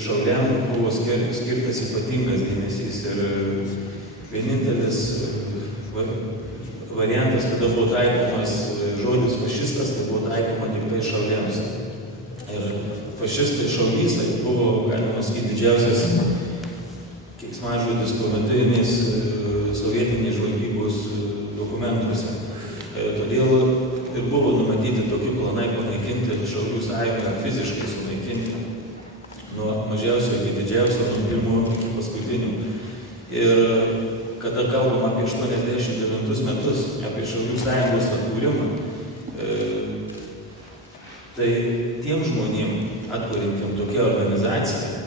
šauliam buvo skirtas ypatingas dėmesys ir vienintelis variantas, kada buvo taikomas žodis fašistas, tai buvo taikoma tik tai šauliams. Ir fašistai šaulys tai buvo, galima sakyti, didžiausias keiksmažodis tuometinės sovietinės žvalgybos dokumentuose. Todėl ir buvo numatyti tokie planai panaikinti Šaulių sąjungą, fiziškai sunaikinti nuo mažiausio iki didžiausio, nuo pirmo iki paskutinių. Ir kada kalbam apie 89 metus, apie Šaulių sąjungos atkūrimą, tai tiem žmonėm atkūrintiem tokia organizacija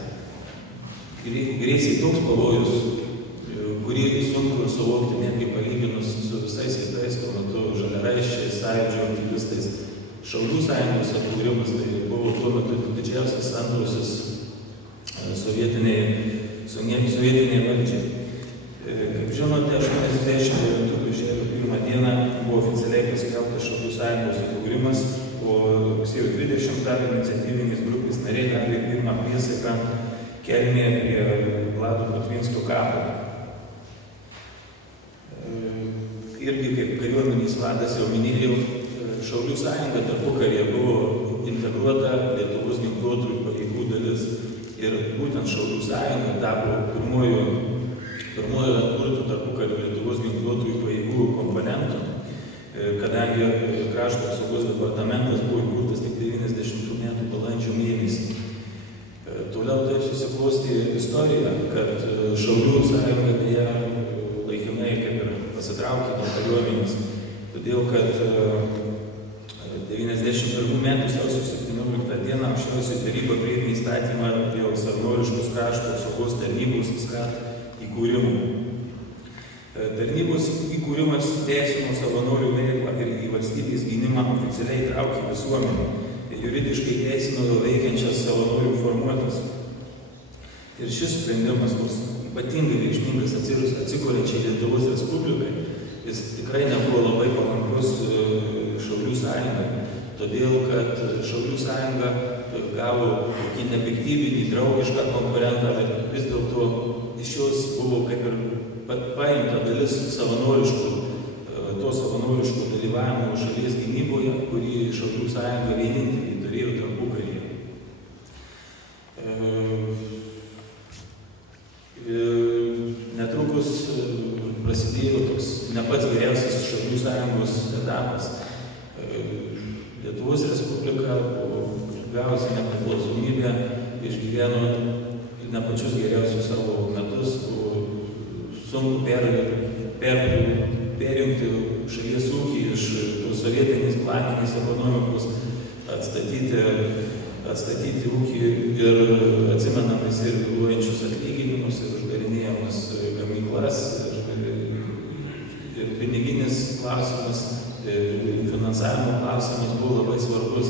grėsė toks pavojus, kurį sunku suvokti netgi palyginus su visais kitais, tuo metu žaliaraiščiais, sąjūdžio aktyvistais. Šaulių sąjungos atkūrimas tai buvo tuo metu didžiausias antausis sovietiniai valdžiai. Kaip žinote, 89 birželio 1 dieną buvo oficialiai paskelbtas Šaulių sąjungos atkūrimas, o rugsėjo 20 iniciatyvinės grupės nariai davė pirmą priesaiką Kelmėje prie Vlado Putvinskio kapo. Irgi kaip kariuomenės vadas jau minėjau, Šaulių sąjunga tarpukaryje buvo integruota Lietuvos ginkluotųjų pajėgų dalis. Ir būtent Šaulių sąjunga tapo pirmojo atkurto tarpukario Lietuvos ginkluotųjų pajėgų komponentu, kadangi Krašto apsaugos departamentas buvo įkurtas tik 90 metų balandžio mėnesį. Toliau taip susiklostė istorija, kad Šaulių sąjunga beje laikinai kaip ir pasitraukė nuo kariuomenės, todėl kad 91 metų sausio 17 dieną Aukščiausioji taryba priėmė įstatymą dėl savanoriškos krašto apsaugos tarnybos įkūrimo. Tarnybos įkūrimas teisino savanorių veiklą ir į valstybės gynimą oficialiai įtraukė visuomenę. Juridiškai teisino jau veikiančias savanorių formuotas. Ir šis sprendimas bus ypatingai reikšmingas atsikuriančiai Lietuvos Respublikai. Jis tikrai nebuvo labai palankus Šaulių sąjungai, todėl kad Šaulių sąjunga gavo tokį nepiktybinį, draugišką konkurentą, bet vis dėlto iš jos buvo kaip ir paimta dalis to savanoriško dalyvavimo šalies gynyboje, kurį Šaulių sąjunga vienintelį turėjo tarpukaryje. Netrukus prasidėjo toks ne pats geriausias Šaulių sąjungos etapas. Lietuvos Respublika, gavusi nepriklausomybę, išgyveno ne pačius geriausius savo metus, sunku perjungti šalies ūkį iš tos sovietinės planinės ekonomikos, atstatyti ūkį ir atsimenamais ir vėluojančius atlyginimus ir uždarinėjamas gamyklas ir piniginis klausimas, finansavimo klausimas buvo labai svarbus.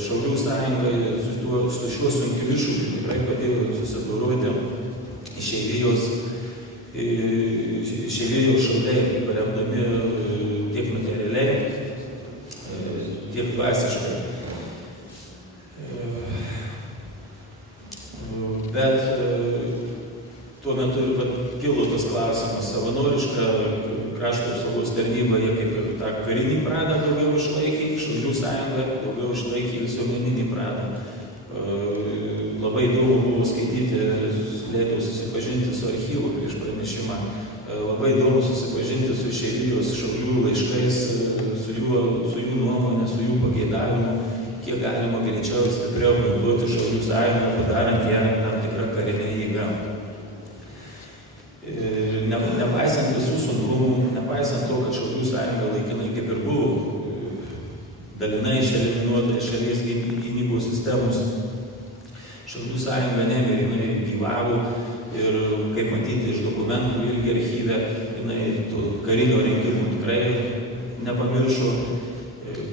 Šaulių sąjungai su šiuo sunkiu iššūkiu tikrai padėjo susidoroti išeivijos šauliai, paremdami tiek materialiai, tiek dvasiškai. Bet tuo metu kilo tas klausimas, savanoriška krašto apsaugos tarnyba, jie kaip ir tą karinį pradą daugiau išlaikė, Šaulių sąjunga daugiau išlaikė visuomeninį pradą. Labai daug buvo skaityti, lėpiau susipažinti su archyvu prieš pranešimą, labai daug susipažinti su išeivijos Šaulių laiškais, su jų nuomonė, su jų pageidavimu, kiek galima greičiau stipriau ginkluoti Šaulių sąjungą, padarant ją tam tikrą karinę jėgą. Nepaisant visų sunkumų, nepaisant to, kad Šaulių sąjunga laikinai kaip ir buvo dalinai išeliminuota iš šalies gynybos sistemos, Šaulių sąjunga nemirė, jinai gyvavo ir, kaip matyti iš dokumentų irgi archyve, jinai tų karinio rinkimų tikrai nepamiršo,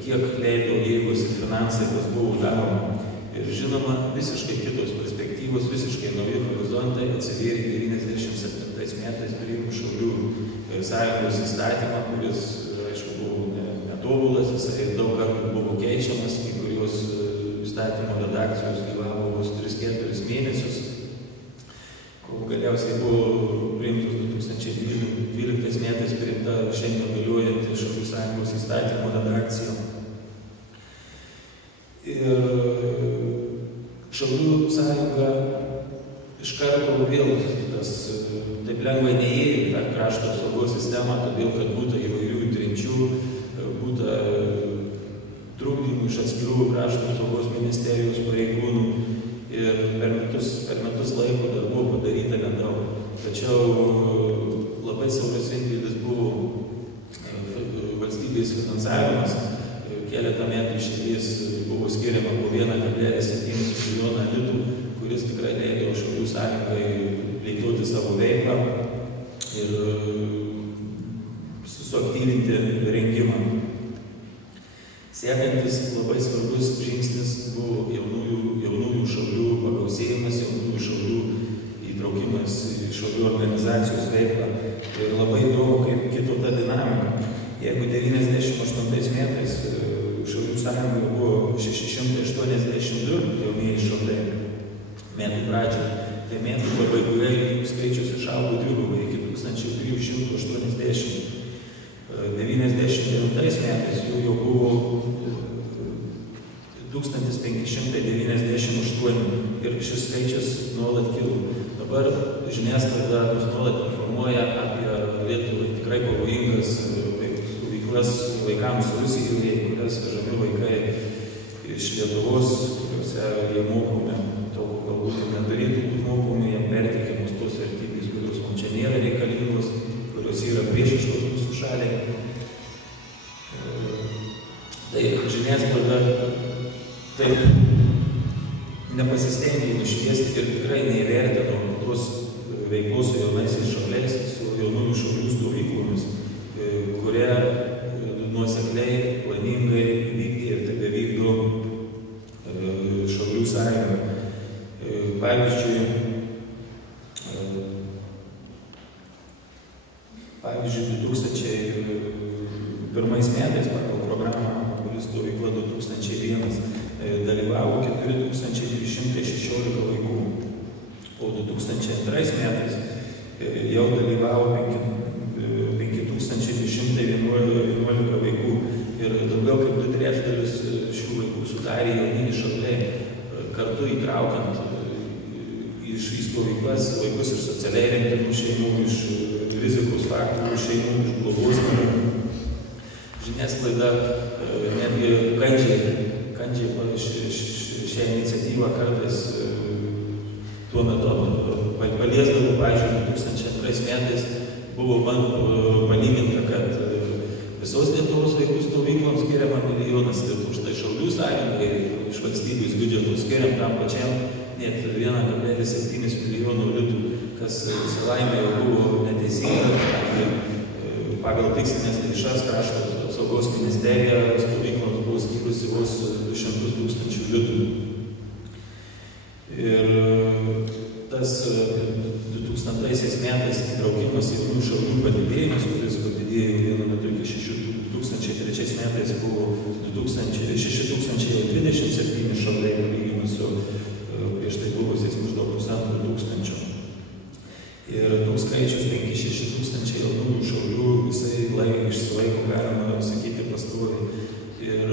kiek leido jėgos ir finansai, kas buvo daroma. Ir žinoma, visiškai kitos perspektyvos, visiškai nauji horizontai atsivėrė 97 metais priėmus Šaulių sąjungos įstatymą, kuris, aišku, buvo netobulas, jisai daug kartų buvo keičiamas, kai kurios įstatymo redakcijos gyvavo vos 3-4 mėnesius galiausiai buvo priimtas 2012 metais priimta šiandien galiojanti Šaulių sąjungos įstatymo redakcija. Ir Šaulių sąjunga iš karto vėl taip lengvai neįėjo į tą krašto apsaugos sistemą, todėl kad būta įvairių trinčių, būta trukdymų iš atskirų krašto apsaugos ministerijos pareigūnų ir per metus laiko dar buvo padaryta nedaug. Tačiau labai siauras indėlis buvo valstybės finansavimas. Keletą metų iš eilės buvo skiriama po 1,7 milijoną litų, kuris tikrai leido Šaulių sąjungai plėtoti savo veiklą ir suaktyvinti rengimą. Sekantis labai svarbus žingsnis buvo jaunųjų šaulių pagausėjimas, jaunųjų šaulių įtraukimas į šaulių organizacijos veiklą. Ir labai įdomu, kaip kito ta dinamika. Jeigu 98 metais Šaulių sąjungoje buvo 682 jaunieji šauliai metų pradžioje, tai metų pabaigoje jų skaičius išaugo dvigubai iki 1380. 99 metais jų jau buvo 1598 ir šis skaičius nuolat kilo. Dabar žiniasklaida mus nuolat informuoja apie Lietuvai tikrai pavojingas stovyklas vaikams Rusijoje, kurias vežami vaikai iš Lietuvos, kuriuose jie mokomi, to galbūt nedarytų būti mokomi, jiem perteikiamos tos vertybės, kurios mums čia nėra reikalingos, kurios yra priešiškos mūsų šaliai. Tai žiniasklaida taip nepasistengė nušviesti ir tikrai neįvertino tos veiklos su jaunaisiais šauliais, su jaunųjų šaulių stovyklomis, kurie nuosekliai, planingai vykdė ir tebevykdo Šaulių sąjunga. Pavyzdžiui, 2001 metais pagal programą stovykla 2001 dalyvavo 4216 vaikų, o 2002 metais jau dalyvavo 5211 vaikų ir daugiau kaip 2/3 šių vaikų sudarė jaunieji šauliai, kartu įtraukiant iš stovyklas vaikus iš socialiai remtinų šeimų, iš rizikos faktorių šeimų, iš globos namų. Žiniasklaida netgi kandžiai šią iniciatyvą kartais tuo metu paliesdavo. Pavyzdžiui, 2002 metais buvo palyginta, kad visos Lietuvos vaikų stovykloms skiriama 1 milijonas litų, štai Šaulių sąjungai iš valstybės biudžeto skiriam tam pačiam net 1,7 milijono litų, kas savaime jau buvo neteisinga, pagal tikslinės lėšas krašto apsaugos ministerija stovykloms buvo skyrusi vos 200 000 litų. Ir tas 2000 metais įtraukimas jaunųjų šaulių padidėjimas, kuris padidėjo vienu metu iki 6003 metais buvo 6027 šauliai palyginus su prieš tai buvusiais maždaug 1000. Ir toks skaičius 5-6 tūkstančiai jaunųjų šaulių visai išsilaiko, galima sakyti, pastoviai. Ir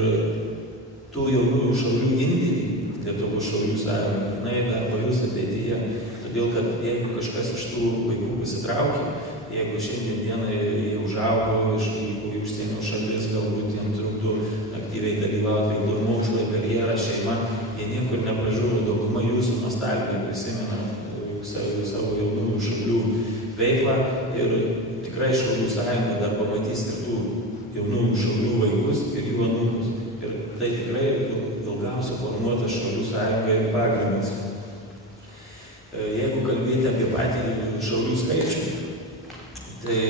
tų jaunųjų šaulių indėlį Lietuvos Šaulių sąjunga, jinai dar pajus ateityje. Todėl, kad jeigu kažkas iš tų vaikų pasitraukia, jeigu šiandien dienai jie užaugo, išvyko į užsienio šalis, galbūt jiems trukdo aktyviai dalyvauti vykdo mokslą, karjerą, šeimą, jie niekur nepražūva, dauguma jūsų nostalgiją prisimena savo jaunųjų šaulių veiklą ir tikrai Šaulių sąjunga dar pamatys ir tų jaunųjų šaulių vaikus ir jų anūkus. Ir tai tikrai ilgam suformuotas Šaulių sąjungai pagrindas. Jeigu kalbėti apie patį šaulių skaičių, tai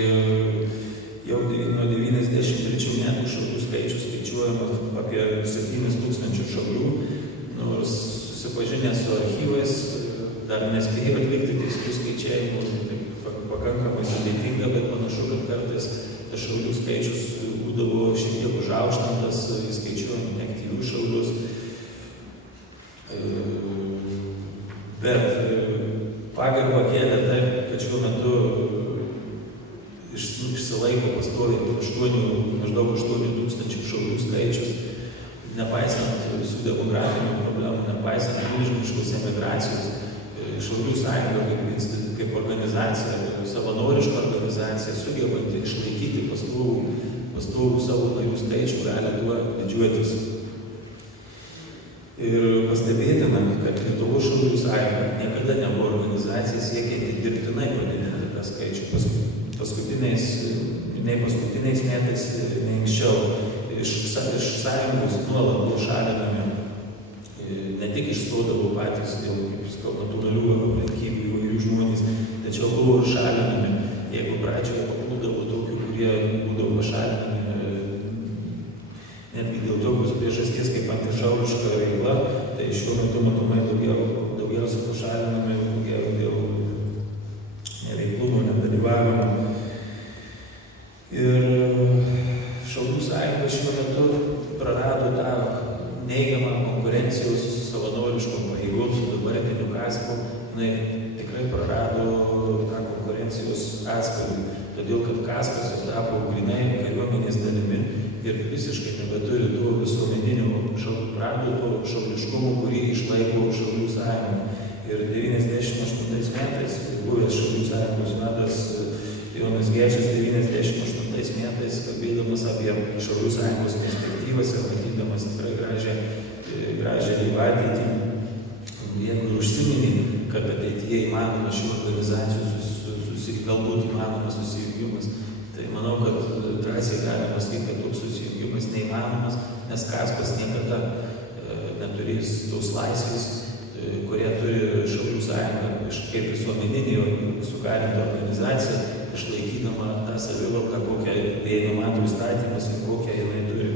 jau nuo 93 metų šaulių skaičius skaičiuojamas apie 7000 šaulių, nors susipažinę su archyvais dar nespėjo atlikti tikslių skaičiavimų, tai pakankamai sudėtinga, bet panašu, kad kartais tas šaulių skaičius būdavo šiek tiek užaukštintas, skaičiuojant neaktyvių šaulius. Bet pagarbą kėlė tai, šiuo metu išsilaiko pastoviai maždaug 8,000 šaulių skaičius, nepaisant visų demografinių problemų, nepaisant milžiniškos emigracijos. Šaulių sąjunga kaip organizacija, savanoriška organizacija, sugebanti išlaikyti pastovų savo narių skaičių, gali tuo didžiuotis. Ir pastebėtina, kad Lietuvos šaulių sąjunga niekada nebuvo organizacija siekianti dirbtinai padidinti tą skaičių. Paskutiniais metais, ne anksčiau, iš sąjungos nuolat buvo šalinami, ne tik išstodavo patys dėl, kaip sakau, natūralių aplinkybių įvairių žmonės, tačiau buvo šalinami, jeigu pradžioje papuldavo tokių, kurie būdavo pašalinami, netgi dėl tokios priežasties kaip antišauliška veikla, tai šiuo metu matomai daugiausia pašalinami dėl neveiklumo, nedalyvavimo. Ir šaulių sąjunga šiuo metu prarado tą neigiamą konkurencijos su savanoriškom pareigom, su dabartiniu kaspu, tikrai prarado tą konkurencijos atspalvį, todėl kad kaspas jau tapo grinai kariuomenės dalimi ir visiškai nebeturi to visuomeninio prado, to šauliškumo, kurį išlaiko šaulių sąjunga. Ir 98 metais buvęs šaulių sąjungos vadas Jonas Gečas 98 metais, kalbėdamas apie šaulių sąjungos perspektyvas ir matydamas tikrai gražią jų ateitį, jeigu užsiminė, kad ateityje įmanomas šių organizacijų galbūt įmanomas susijungimas, tai manau, kad drąsiai galima sakyti, kad toks susijungimas neįmanomas, nes kaspas niekada neturės tos laisvės, kurie turi šaulių sąjunga kaip visuomeninė sugarinta organizacija, išlaikydama tą savivaldą, kokią jai numato įstatymas ir kokią jinai turi.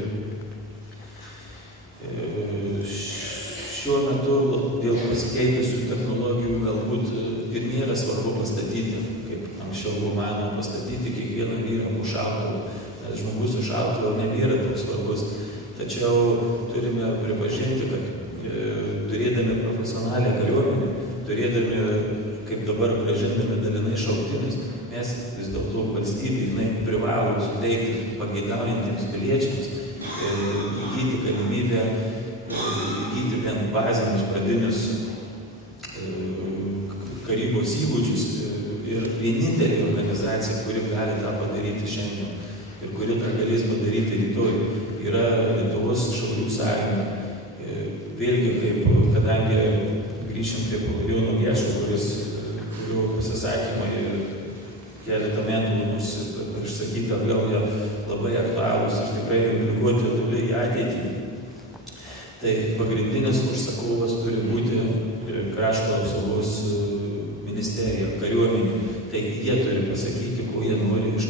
Šiuo metu dėl pasikeitusių technologijų galbūt ir nėra svarbu pastatyti, kaip anksčiau buvo manoma, pastatyti kiekvieną vyrą už šautuvą. Žmogus už šautuvą nebėra toks svarbus. Tačiau turime pripažinti, kad turėdami profesionalią kariuomenę, turėdami, kaip dabar grąžindami dalinai šauktinius, mes vis dėlto valstybė privalo suteikti pageidaujantiems piliečiams įgyti galimybę, įgyti bent bazinius pradinius karybos įgūdžius. Ir vienintelė organizacija, kuri gali tą padaryti šiandien ir kuri tą galės padaryti rytoj, yra Lietuvos šaulių sąjunga. Vėlgi, kadangi grįšim prie Jono Gečo, kurio pasisakymai keletą metų mums išsakyti atgal jie labai aktualūs ir tikrai implikuoti toli į ateitį. Tai pagrindinis užsakovas turi būti krašto apsaugos ministerija, kariuomenė. Tai jie turi pasakyti, ko jie nori iš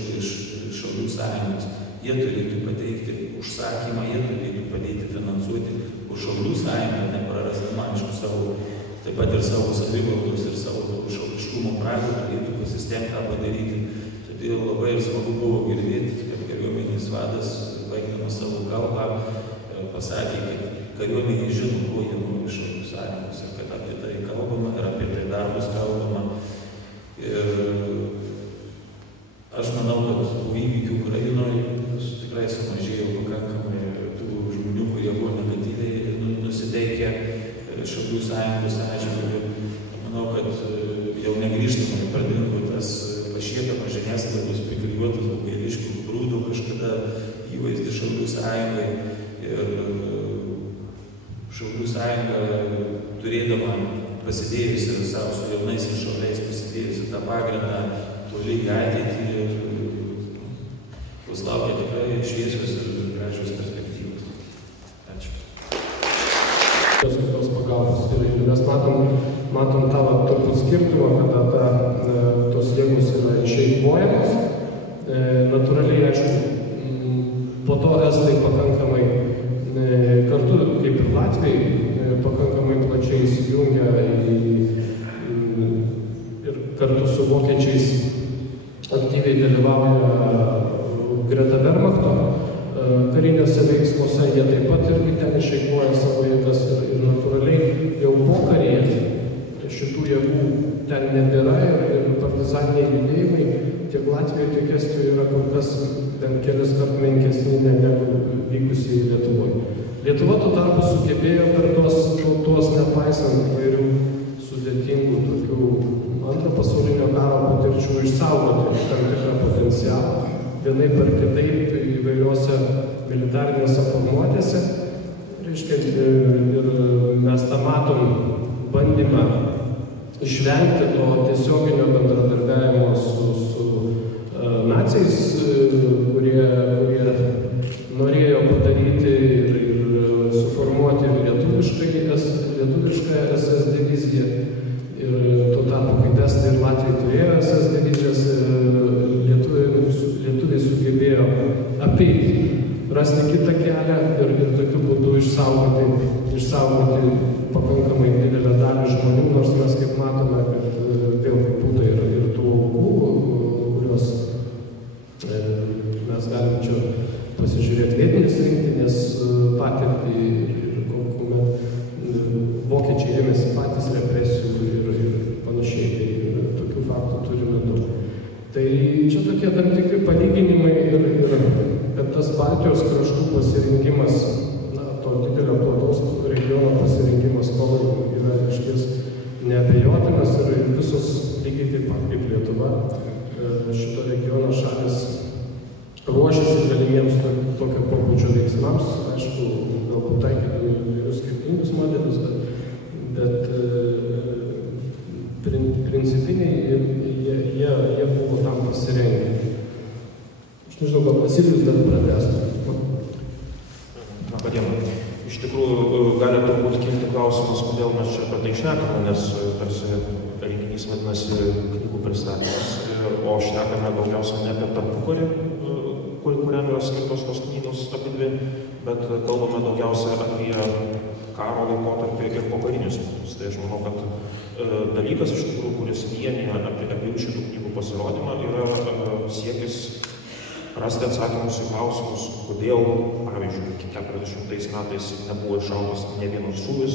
šaulių sąjungos. Jie turėtų pateikti užsakymą, jie turėtų padėti finansuoti už šaulių sąjungą, neprarasdama savo, taip pat ir savo savivaldos ir savo šauliškumo prado turėtų pasistengti tą padaryti. Todėl labai ir smagu buvo girdėti, kad kariuomenės vadas, baigdamas savo kalbą, pasakė, kad kariuomenė žino, ko jie nori iš šaulių sąjungos ir kad apie tai kalbama ir apie tai darbus kalbama. Ir aš manau, kad tų įvykių Ukrainoje tikrai sumažėjo pakankamai tų žmonių, kurie buvo negatyviai nusiteikę šaulių sąjungos atžvilgiu. Manau, kad jau negrįžtamai pradingo tas pašiekamas žiniasklaidos priklijuotas Bugailiškių grūdų kažkada įvaizdį šaulių sąjungai. Ir šaulių sąjunga, turėdama pasidėjusi savo su jaunais ir šauliais, pasidėjusi tą pagrindą toli į ateitį, bus laukia tikrai šviesios ir gražios perspektyvos. Ačiū. Tos pagalbos. Ir mes matom tą turbūt skirtumą, kada tos jėgos yra išeikvojamos. Natūraliai, aišku, po to estai pakankamai kartu, kaip ir Latvijai, pakankamai plačiai įsijungia ir kartu su vokiečiais aktyviai dalyvauja greta Wehrmachto karinėse veiksmuose, jie taip pat irgi ten išeikvoja savo jėgas ir natūraliai jau pokaryje šitų jėgų ten nebėra ir partizaniniai judėjimai tiek Latvijoje, tiek Estijoje yra kur kas bent kelis kart menkesni negu vykusiai Lietuvoje. Lietuva tuo tarpu sugebėjo per tuos nepaisant įvairių sudėtingų tokių antro pasaulinio karo patirčių išsaugoti tam tikrą potencialą, vienaip ar kitaip įvairiuose militarinėse formuotėse. Reiškia, ir mes tą matom bandymą išvengti to tiesioginio bendradarbiavimo su naciais, kurie norėjo padaryti ir suformuoti lietuvišką SS diviziją. Ir tuo tarpu, kai Estai ir Latvijai turėjo SS divizijas, lietuviai sugebėjo apeiti, rasti kitą kelią ir tokiu būdu išsaugoti pakankamai didelę dalį žmonių, nors mes kaip matome, kad vėlgi būtų ir tų aukų, kurios mes galim čia pasižiūrėti vietinės rinktinės patirtį ir kuomet vokiečiai ėmėsi patys represijų ir panašiai, tai tokių faktų turime daug. Tai čia tokie tam tikri palyginimai ir kad tas Baltijos kraštų pasirinkimas, to didelio plataus regiono pasirinkimas kovai yra išties neabejotinas ir visos lygiai taip pat kaip Lietuva šito regiono šalis ruošiasi galimiems tokio pobūdžio veiksmams, aišku, galbūt taikydami įvairius skirtingus modelius, bet principiniai jie buvo tam pasirengę. Aš nežinau, gal Vasilijus dar pratęstų. Labadiena. Iš tikrųjų, gali turbūt kilti klausimas, kodėl mes čia apie tai šnekame, nes tarsi renginys vadinasi knygų pristatymas, o šnekame daugiausia ne apie tarpukarį, kuriam yra skirtos tos knygos abidvi, bet kalbame daugiausia apie karo laikotarpį ir pokarinius metus. Tai aš manau, kad dalykas iš tikrųjų, kuris vienyje apie abiejų šitų knygų pasirodymą, yra siekis rasti atsakymus į klausimus, kodėl, pavyzdžiui, 40 metais nebuvo iššautas ne vienas šūvis,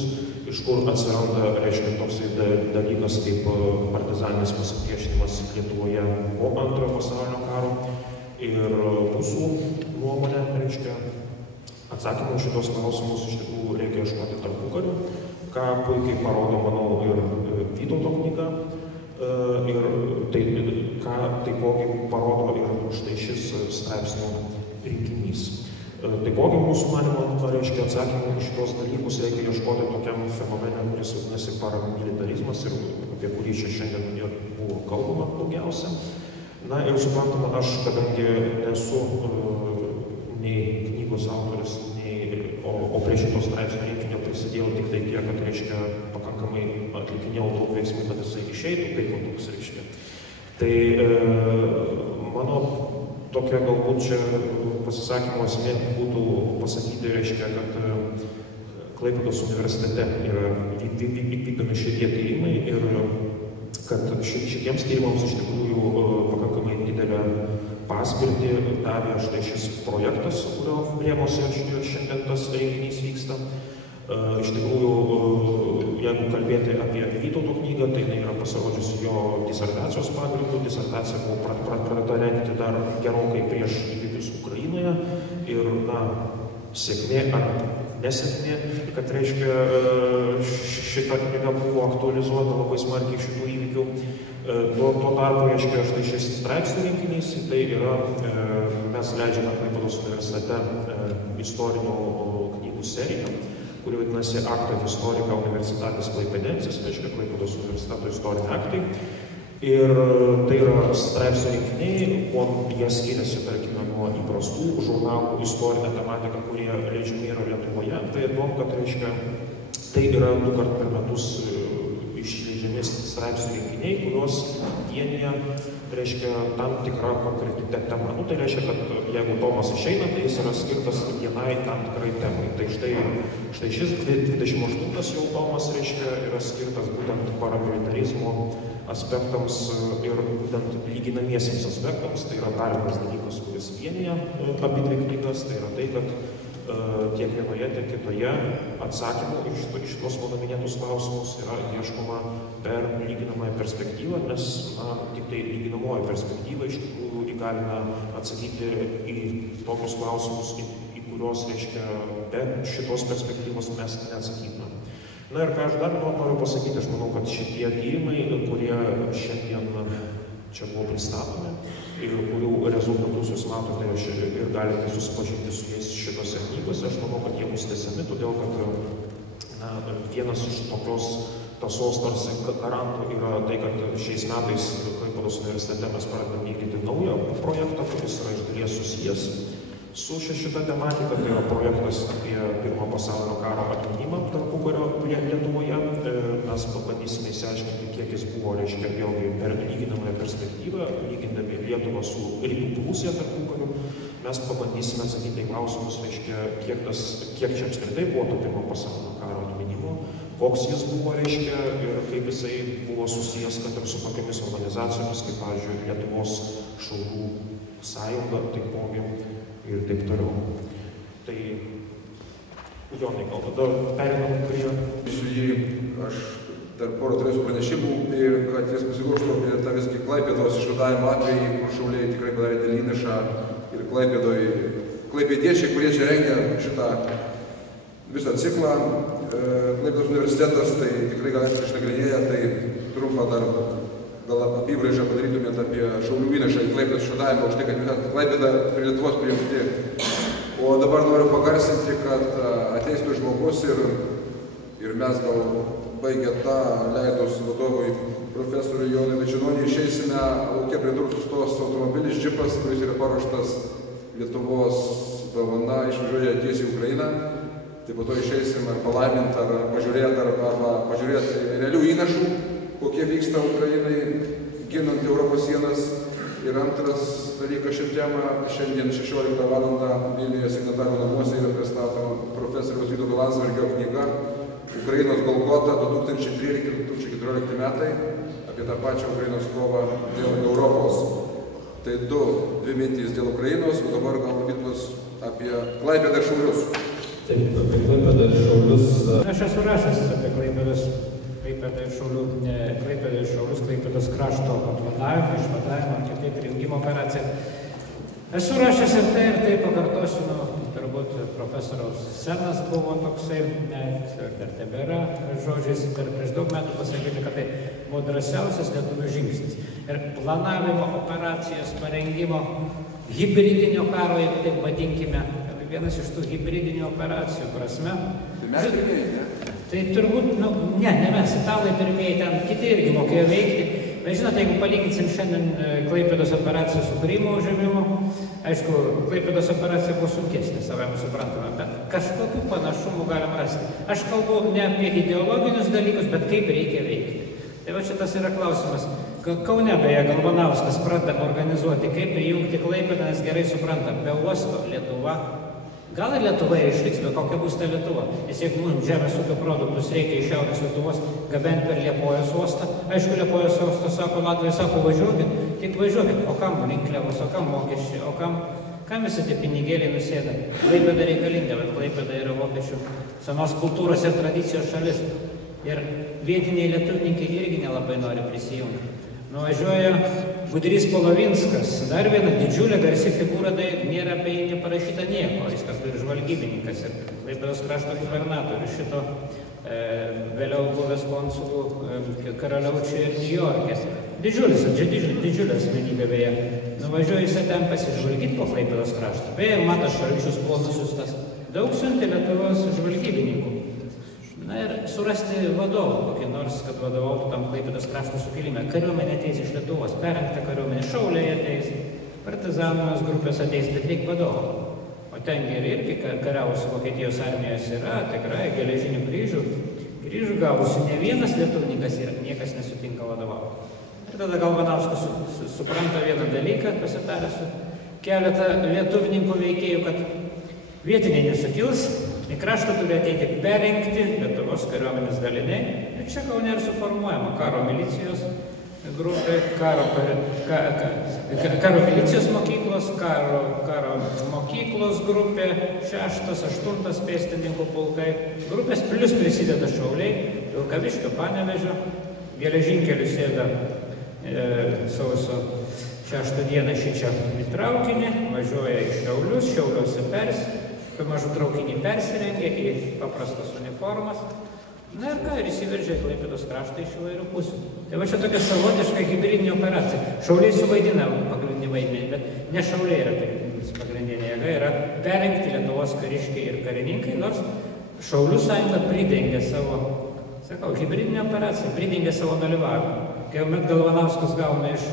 iš kur atsiranda, reiškia, toksai dalykas kaip partizaninis pasipriešinimas Lietuvoje po antrojo pasaulinio karo. Ir mūsų nuomonė, reiškia, atsakymų šitos klausimus iš tikrųjų reikia ieškoti tarpukariu, ką puikiai parodo, manau, ir Vytauto knyga. Ir tai, ką taipogi parodo ir štai šis straipsnių rinkinys. Taipogi mūsų manimo, reiškia, atsakymų iš šitos dalykus reikia ieškoti tokiam fenomene, kuris vadinasi paramilitarizmas ir apie kurį čia šiandien ir buvo kalbama daugiausia. Na ir suprantama, aš, kadangi nesu nei knygos autoris, o prie šitos straipsnių rinkinio prisidėjau tik tai tiek, kad, reiškia, pakankamai atlikinėjau daug veiksmų, kad jisai išeitų, kaip toks, reiškia. Tai mano tokia galbūt čia pasisakymo esmė būtų pasakyti, reiškia, kad Klaipėdos universitete yra vykdomi šitie tyrimai ir kad šitiems tyrimams iš tikrųjų pakankamai didelę paspirtį davė štai šis projektas, kurio rėmuose šiandien tas renginys vyksta. Iš tikrųjų, jeigu kalbėti apie Vytauto knygą, tai jinai yra pasirodžiusi jo disertacijos pagrindu. Disertacija buvo pradėta rengti dar gerokai prieš įvykius Ukrainoje ir, sėkmė ar nesėkmė, kad, reiškia, šita knyga buvo aktualizuota labai smarkiai šitų įvykių. Tuo tarpu, reiškia, štai šis straipsnių rinkinys, tai yra, mes leidžiame Klaipėdos universitete istorinių knygų seriją, kuri vadinasi Acta Historica Universitatis Klaipėdensis, reiškia Klaipėdos universiteto istoriniai aktai. Ir tai yra straipsnių rinkiniai, kuo jie skiriasi, tarkime, nuo įprastų žurnalų istorinę tematiką, kurie leidžiami yra Lietuvoje. Tai tuom, kad, reiškia, tai yra 2 kart per metus išleidžiami straipsnių rinkiniai, kuriuos vienyje, reiškia, tam tikra konkreti tema. Tai reiškia, kad jeigu tomas išeina, tai jis yra skirtas vienai tam tikrai temai. Tai štai šis 28 jau tomas, reiškia, yra skirtas būtent paramilitarizmo aspektams ir būtent lyginamiesiems aspektams. Tai yra dar vienas dalykas, kuris vienyje abidvi knygas, tai yra tai, kad tiek vienoje, tiek kitoje atsakymų iš šitos mano minėtus klausimus yra ieškoma per lyginamą lyginamąją perspektyvą, nes tik tai lyginamoji perspektyva iš tikrųjų įgalina atsakyti į tokius klausimus, į kuriuos, reiškia, be šitos perspektyvos mes neatsakytume. Na ir ką aš dar noriu pasakyti, aš manau, kad šitie tyrimai, kurie šiandien čia buvo pristatomi ir kurių rezultatus jūs matote ir galite susipažinti su jais šitose knygose, aš manau, kad jie bus tęsiami, todėl kad vienas iš tokios tąsos tarsi garantų yra tai, kad šiais metais Klaipėdos universitete mes pradedame vykdyti naują projektą, kuris yra iš dalies susijęs su šita tematika. Tai yra projektas apie Pirmo pasaulinio karo atminimą tarpukario Lietuvoje. Mes pabandysime išsiaiškinti, kiek jis buvo, reiškia, vėlgi per lyginamąją perspektyvą, lygindami Lietuvą su Rytų Prūsija tarpukariu. Mes pabandysime atsakyti į klausimus, reiškia, kiek čia apskritai buvo to Pirmo pasaulinio karo atminimo, koks jis buvo, reiškia, ir kaip jisai buvo susijęs, kad ir su tokiamis organizacijomis, kaip, pavyzdžiui, Lietuvos šaulių sąjunga, taipogi ir taip toliau. Tai, Jonai, gal tada perinam prie... Su jį aš dar porą turėsiu pranešimų ir kad jis pasiruoštų apie tą visgi Klaipėdos išvadavimo atvejį, kur šauliai tikrai padarė dėl įnašą ir klaipėdiečiai, kurie čia rengia šitą visą ciklą. Klaipėdos universitetas tai tikrai galite išnagrinėję, tai trumpą dar gal apibraižą padarytumėt apie šaulių įnašą į Klaipėdos išvadavimą, už tai, kad Klaipėda prie Lietuvos prijungti. O dabar noriu pagarsinti, kad ateis tu žmogus ir mes gal baigę tą leidus vadovui profesoriui Jonui Vaičenoniui išeisime lauke prie durų sustos automobilis džipas, kuris yra paruoštas Lietuvos dovana, išvažiuoja tiesiai į Ukrainą. Tai po to išeisim ar palaimint, ar pažiūrėti realių įnašų, kokie vyksta Ukrainai, ginant Europos sienas. Ir antras dalykas šią temą, šiandien 16 val. Vilniuje signatarų namuose yra pristatoma profesoriaus Vytauto Landsbergio knyga Ukrainos Golgota 2013-2014 metai apie tą pačią Ukrainos kovą dėl Europos. Tai dvi mintys dėl Ukrainos, o dabar gal Vytautas apie Klaipėdą ir Šaulius. Taip, apie Klaipėdą ir Šaulius. Aš esu rašęs apie Klaipėdą ir Šaulius, Klaipėdos krašto atvadavimą, išvadavimą, kitaip prijungimo operaciją. Esu rašęs ir tai pakartosiu, turbūt profesoriaus Senas buvo toksai, ir dar tebėra žodžiais, prieš daug metų pasakyti, kad tai buvo drąsiausias lietuvių žingsnis. Ir planavimo operacijos parengimo, hibridinio karo, jeigu taip vadinkime, vienas iš tų hibridinių operacijų prasme. Tai mes pirmieji, ne? Tai turbūt, ne mes, italai pirmieji, ten kiti irgi mokėjo veikti. Bet žinote, jeigu palyginsim šiandien Klaipėdos operaciją su Krymo užėmimu, aišku, Klaipėdos operacija buvo sunkesnė, savame suprantama, bet kažkokių panašumų galim rasti. Aš kalbu ne apie ideologinius dalykus, bet kaip reikia veikti. Tai va šitas yra klausimas. Kaune beje Galvanauskas pradeda organizuoti, kaip prijungti Klaipėdą, nes gerai supranta, be uosto Lietuva. Gal ir Lietuvoje išliks, bet kokia bus ta Lietuva. Nes jeigu mums žemės ūkio produktus reikia iš Šiaurės Lietuvos gabenti per Liepojos uostą, aišku, Liepojos uostą sako, Latvija sako, važiuokit, tik važiuokit, o kam rinkliavos, o kam mokesčiai, o kam visi tie pinigėliai nusėda. Klaipėda reikalinga, bet Klaipėda yra vokiečių senos kultūros ir tradicijos šalis. Ir vietiniai lietuvininkai irgi nelabai nori prisijungti. Nuvažiuoja Budrys Polovinskas, dar viena didžiulė garsi figūra, tai nėra apie jį neparašyta nieko, jis kas turi žvalgybininkas ir Klaipėdos krašto gubernatorius, šito vėliau buvęs konsulų Karaliaučiuje ir Niujorke. Didžiulė asmenybė beje. Nuvažiuoja jisai ten pasižvalgyti po Klaipėdos kraštą. Beje, Matas Šalčius buvo nusiustas. Daug siuntė Lietuvos žvalgybininkų. Na ir surasti vadovą, kokį nors, kad vadovautų tam Klaipėdos krašto sukilime. Kariuomenė ateis iš Lietuvos, perrinkta kariuomenė, šauliai ateis, partizanos grupės ateis, bet reikia vadovo. O ten irgi kariavusių Vokietijos armijos yra, tikrai geležinių kryžių gavusių ne vienas lietuvininkas ir niekas nesutinka vadovauti. Ir tada Galvanauskas supranta vieną dalyką, pasitarė su keletą lietuvininkų veikėjų, kad vietiniai nesukils, į kraštą turi ateiti perrinkti Lietuvos kariuomenės daliniai. Ir čia Kaune ir suformuojama karo milicijos grupė, karo milicijos mokyklos, karo mokyklos grupė, 6., 8. pėstininkų pulkai. Grupės plus prisideda šauliai, Vilkaviškio, Panevėžio, geležinkeliu sėda sausio 6 dieną šičia į traukinį, važiuoja į Šiaulius, Šiauliuose pamažu traukinį persirengia į paprastas uniformas. Na ir ką, ir įsiveržia į Klaipėdos kraštą iš įvairių pusių. Tai va čia tokia savotiška hibridinė operacija. Šauliai suvaidina pagrindinį vaidmenį, bet ne šauliai yra pagrindinė jėga, yra perrinkti Lietuvos kariškiai ir karininkai, nors Šaulių sąjunga pridengia savo, sakau, hibridinė operacija, pridengia savo dalyvavimą. Kai jau Galvanauskas gauna iš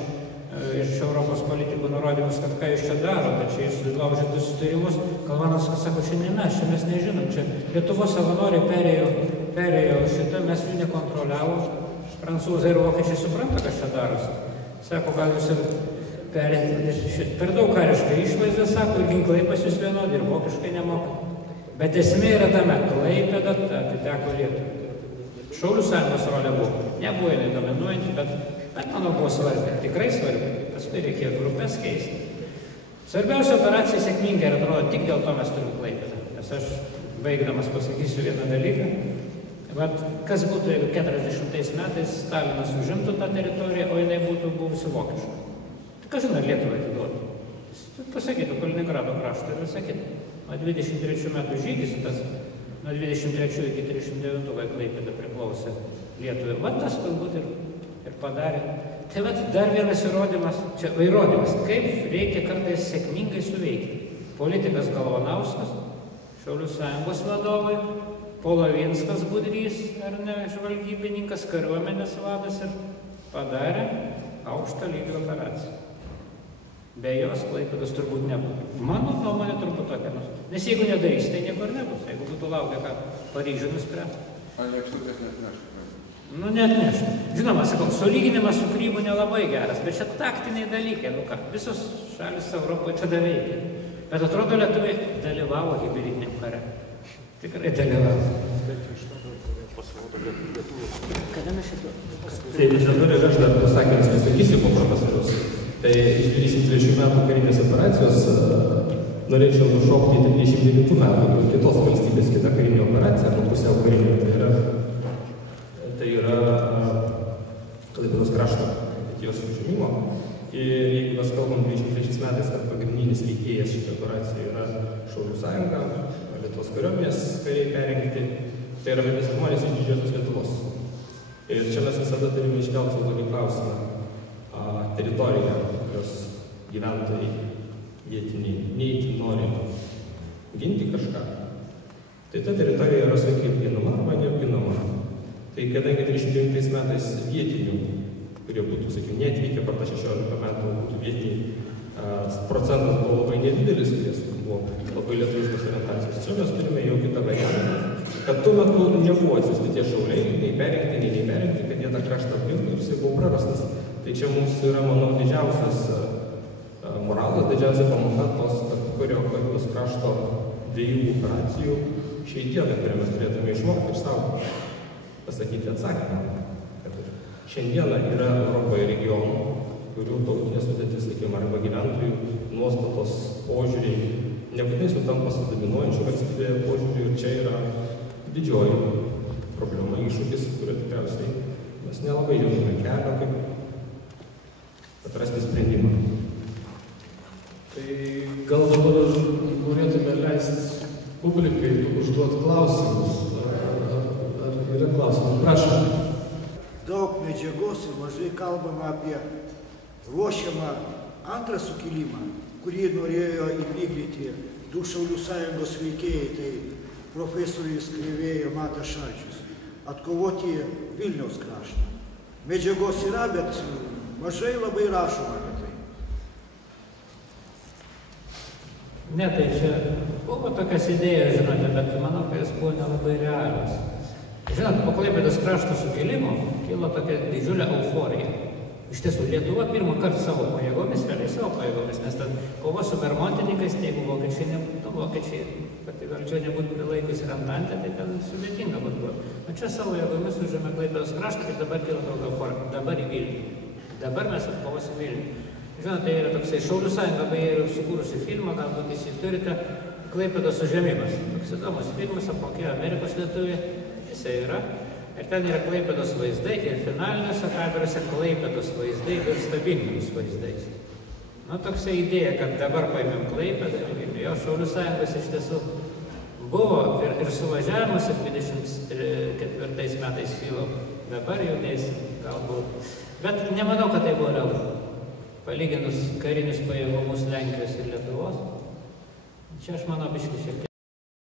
Europos politikų nurodymus, kad ką jūs čia daro, kad čia jūs laužytus sutarimus, Galvanauskas sako, čia ne mes, čia mes nežinom, čia Lietuvos savanoriai perėjo šitą, mes jų nekontroliavom, prancūzai ir vokiečiai supranta, kas čia darosi. Sako, gal jūs ir per daug kariškai išvaizdą, sako, ir ginklai pas jūs vienodi, ir vokiškai nemoka. Bet esmė yra tame, Klaipėda atiteko Lietuvai. Šaulių sąjungos rolė buvo, nebuvo jinai dominuojanti, bet manau buvo svarbi, tikrai svarbi, paskui reikėjo grupės keisti. Svarbiausia operacija sėkmingai ir atrodo, tik dėl to mes turim Klaipėdą. Nes aš baigdamas pasakysiu vieną dalyką. Vat, kas būtų, jeigu 40 metais Stalinas užimtų tą teritoriją, o jinai būtų buvusi vokiška? Tai kažin ar Lietuvai atiduotų? Pasakytų Kaliningrado kraštą ir sakytų. Nuo 23 metų žygis, tas nuo 23 iki 39 Klaipėda priklausė Lietuvai. Vat tas galbūt ir padarė. Tai vat dar vienas įrodymas, kaip reikia kartais sėkmingai suveikti. Politikas Galvanauskas, Šaulių sąjungos vadovai, Polovinskas Budrys, ar ne, žvalgybininkas, kariuomenės vadas ir padarė aukšto lygio operaciją. Be jos Klaipėdos turbūt nebūtų. Mano nuomonė turbūt tokia. Nes jeigu nedarys, tai nieko ir nebus. Jeigu būtų laukia, ką Paryžių nuspręs. Ar lėkštutės neatneštų? Nu, neatneštų. Žinoma, sakau, sulyginimas su Krymu nelabai geras, bet čia taktiniai dalykai. Nu ką, visos šalis Europoje tada veikia. Bet atrodo, lietuviai dalyvavo hibridiniam kare. Tikrai dalyvavo. Kada mes šito? Tai dabar ir aš dar pasakymas pasakysiu po profesorius. Tai iš 23 metų karinės operacijos norėčiau nušokti į 39 metų kitos valstybės kitą karinę operaciją, arba pusiau karinę. Tai yra Klaipėdos krašto jos užimimo. Ir jeigu mes kalbam 23 metais, kad pagrindinis veikėjas šitą operaciją yra Šaulių sąjunga, Lietuvos kariuomenės kariai perrinkti, tai yra visi žmonės iš Didžiosios Lietuvos. Ir čia mes visada turime iškelti savo tokį klausimą. Teritoriją, kurios gyventojai vietiniai neįtin nori ginti kažką, tai ta teritorija yra sunkiai apginama arba neapginama. Tai kadangi 39 metais vietinių, kurie būtų, sakykime, neatvykę per tą 16 metų, būtų vietiniai, procentas buvo labai nedidelis, nes buvo labai lietuviškos orientacijos. Čia mes turime jau kitą variantą, kad tuo metu nebuvo atsiųsti tie šauliai, nei perrinkti, kad jie tą kraštą apgintų ir jisai buvo prarastas. Tai čia mums yra, manau, didžiausias moralas, didžiausia pamoka tos tarpukario Klaipėdos krašto dviejų operacijų šiai dienai, kurią mes turėtume išmokti ir savo pasakyti atsakymą. Kad šiandieną yra Europoje regionų, kurių tautinės sudėtis, sakykime, arba gyventojų nuostatos požiūriai nebūtinai sutampa su dominuojančiu valstybėje požiūriu ir čia yra didžioji problema, iššūkis, kurio tikriausiai mes nelabai žinome kelią, kaip atrasti sprendimą. Tai gal dabar norėtume leisti publikai užduoti klausimus. Ar yra klausimų? Prašom. Daug medžiagos ir mažai kalbama apie ruošiamą antrą sukilimą, kurį norėjo įvykdyti du Šaulių sąjungos veikėjai, tai profesorius Krėvėjo Matas Šalčius, atkovoti Vilniaus kraštą. Medžiagos yra, bet mažai labai rašoma apie tai. Ne, tai čia buvo tokias idėjas, žinote, bet manau, kad jis buvo nelabai realios. Žinot, po Klaipėdos krašto sukilimo kilo tokia didžiulė euforija. Iš tiesų, Lietuva pirmą kartą savo pajėgomis, realiai savo pajėgomis, nes ten kova su bermontininkais, tai jeigu vokiečiai, pati valdžia nebūtų prilaikusi ir Antantę, tai ten sudėtinga būtų. O čia savo jėgomis užėmė Klaipėdos kraštą ir dabar kilo daug euforija. Dabar į Vilnių. Dabar mes atkovosim Vilnių. Žinote, tai yra toksai Šaulių sąjunga, beje, yra sukūrusi filmą, galbūt jūs jį turite, Klaipėdos užėmimas. Toks įdomus filmas, apmokėjo Amerikos lietuviai, jisai yra. Ir ten yra Klaipėdos vaizdai ir finaliniuose kadruose Klaipėdos vaizdai virsta Vilniaus vaizdais. Nu, toksai idėja, kad dabar paėmėm Klaipėdą ir Vilnių. Jo Šaulių sąjungos iš tiesų buvo ir suvažiavimas 24 metais kilo, dabar jau dėsim galbūt. Bet nemanau, kad tai buvo realu. Palyginus karinius pajėgumus Lenkijos ir Lietuvos. Čia aš manau biškį šiek tiek.